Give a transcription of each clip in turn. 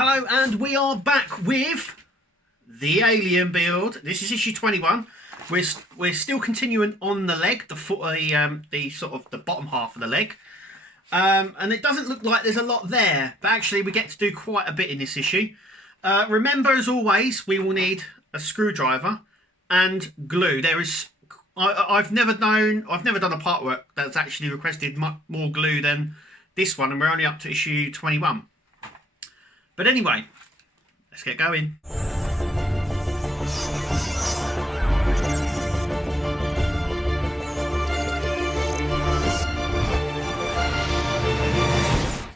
Hello, and we are back with the alien build. This is issue 21. We're still continuing on the leg, the foot, the sort of the bottom half of the leg, and it doesn't look like there's a lot there, but actually we get to do quite a bit in this issue. Remember, as always, we will need a screwdriver and glue. There is, I've never done a part work that's actually requested more glue than this one, and we're only up to issue 21. But anyway, let's get going.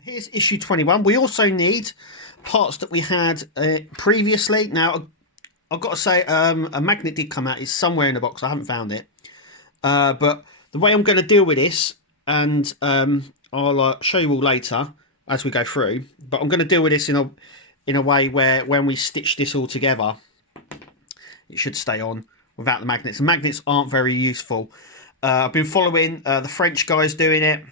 Here's issue 21. We also need parts that we had previously. Now, I've got to say, a magnet did come out. It's somewhere in the box. I haven't found it. But the way I'm going to deal with this, and I'll show you all later as we go through, but I'm going to deal with this in a way where when we stitch this all together, it should stay on without the magnets. The magnets aren't very useful. I've been following the French guys doing it,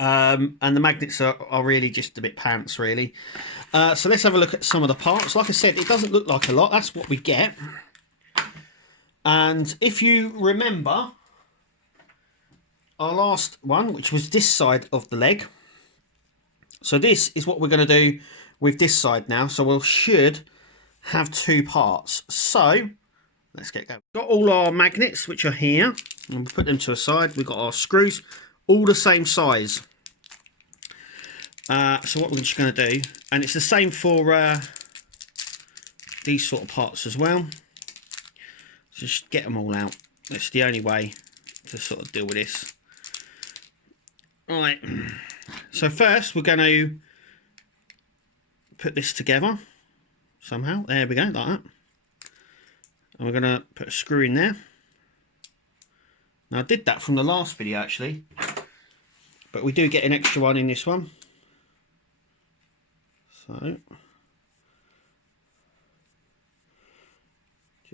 and the magnets are really just a bit pants, really. So let's have a look at some of the parts. Like I said, it doesn't look like a lot. That's what we get. And if you remember our last one, which was this side of the leg, so this is what we're going to do with this side now. So we should have two parts. So let's get going. Got all our magnets, which are here, and we'll put them to a side. We've got our screws, all the same size. So what we're just going to do, and it's the same for these sort of parts as well. Just get them all out. That's the only way to sort of deal with this. Right. So first we're going to put this together somehow. There we go, like that. And we're going to put a screw in there. Now I did that from the last video actually, but we do get an extra one in this one. So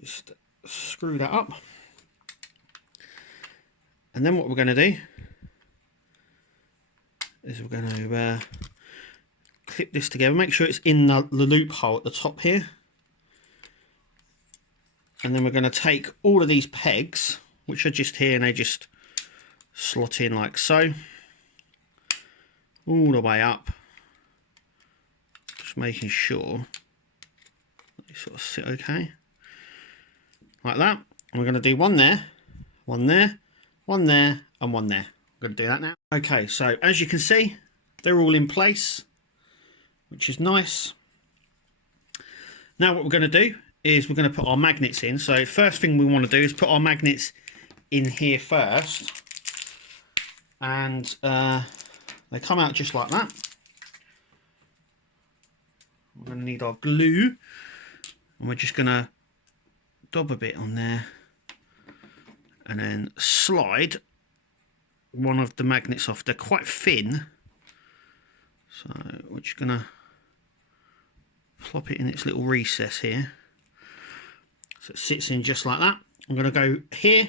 just screw that up. And then what we're going to do is we're going to clip this together, make sure it's in the loophole at the top here, and then we're going to take all of these pegs, which are just here, and they just slot in like so, all the way up, just making sure they sort of sit okay, like that. And we're going to do one there, one there, one there, and one there. Going to do that now. Okay, so as you can see, they're all in place, which is nice. Now what we're going to do is we're going to put our magnets in. So first thing we want to do is put our magnets in here first, and they come out just like that. We're going to need our glue, and we're just going to dob a bit on there and then slide one of the magnets off. They're quite thin, so we're just gonna plop it in its little recess here, so it sits in just like that. I'm gonna go here,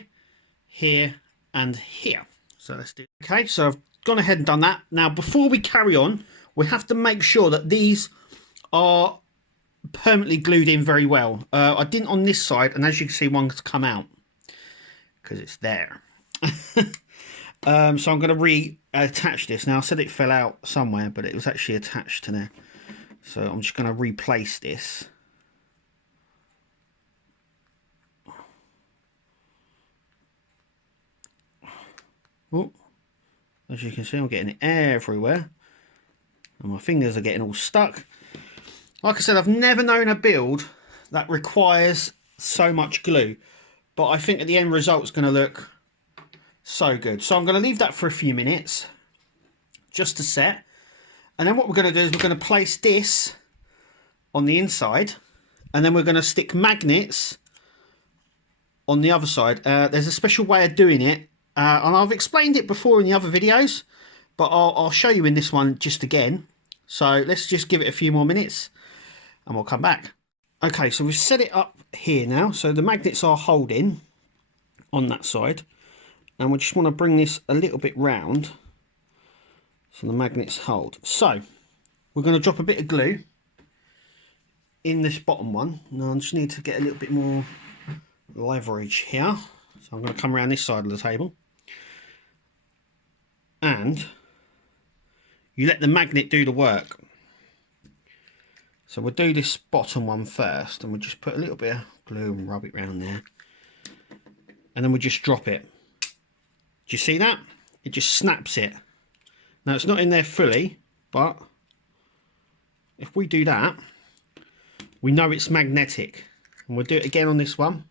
here, and here. So let's do it. Okay, so I've gone ahead and done that. Now before we carry on, we have to make sure that these are permanently glued in very well. I didn't on this side, and as you can see, one's come out because it's there. So I'm going to reattach this. Now I said it fell out somewhere, but it was actually attached to there. So I'm just going to replace this. Oh, as you can see, I'm getting it everywhere, and my fingers are getting all stuck. Like I said, I've never known a build that requires so much glue, but I think at the end result it's going to look so good. So I'm going to leave that for a few minutes just to set, and then what we're going to do is we're going to place this on the inside, and then we're going to stick magnets on the other side. There's a special way of doing it, and I've explained it before in the other videos, but I'll show you in this one just again. So let's just give it a few more minutes and we'll come back. Okay, so we've set it up here now, so the magnets are holding on that side, and we just want to bring this a little bit round so the magnets hold. So we're going to drop a bit of glue in this bottom one. Now I just need to get a little bit more leverage here. So I'm going to come around this side of the table. And you let the magnet do the work. So we'll do this bottom one first, and we'll just put a little bit of glue and rub it around there. And then we'll just drop it. Do you see that? It just snaps it. Now it's not in there fully, but if we do that, we know it's magnetic. And we'll do it again on this one.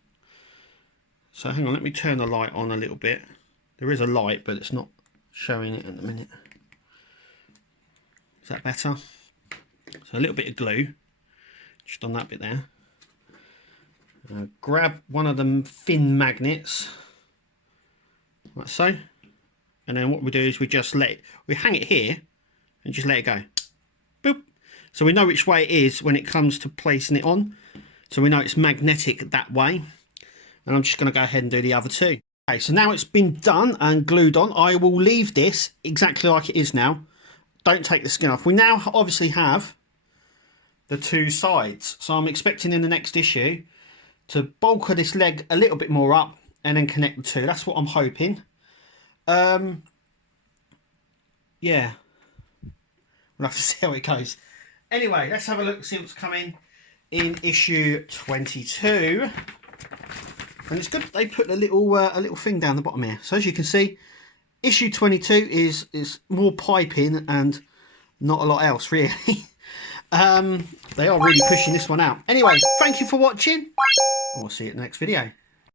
So hang on, let me turn the light on a little bit. There is a light, but it's not showing it at the minute. Is that better? So a little bit of glue, just on that bit there. Grab one of them thin magnets, like so. And then what we do is we just we hang it here and just let it go. Boop. So we know which way it is when it comes to placing it on. So we know it's magnetic that way. And I'm just going to go ahead and do the other two. Okay, so now it's been done and glued on. I will leave this exactly like it is now. Don't take the skin off. We now obviously have the two sides. So I'm expecting in the next issue to bulk this leg a little bit more up and then connect the two. That's what I'm hoping. Yeah, we'll have to see how it goes. Anyway, let's have a look and see what's coming in issue 22. And it's good they put a little thing down the bottom here. So as you can see, issue 22 is more piping and not a lot else really. They are really pushing this one out. Anyway, thank you for watching, and we'll see you in the next video.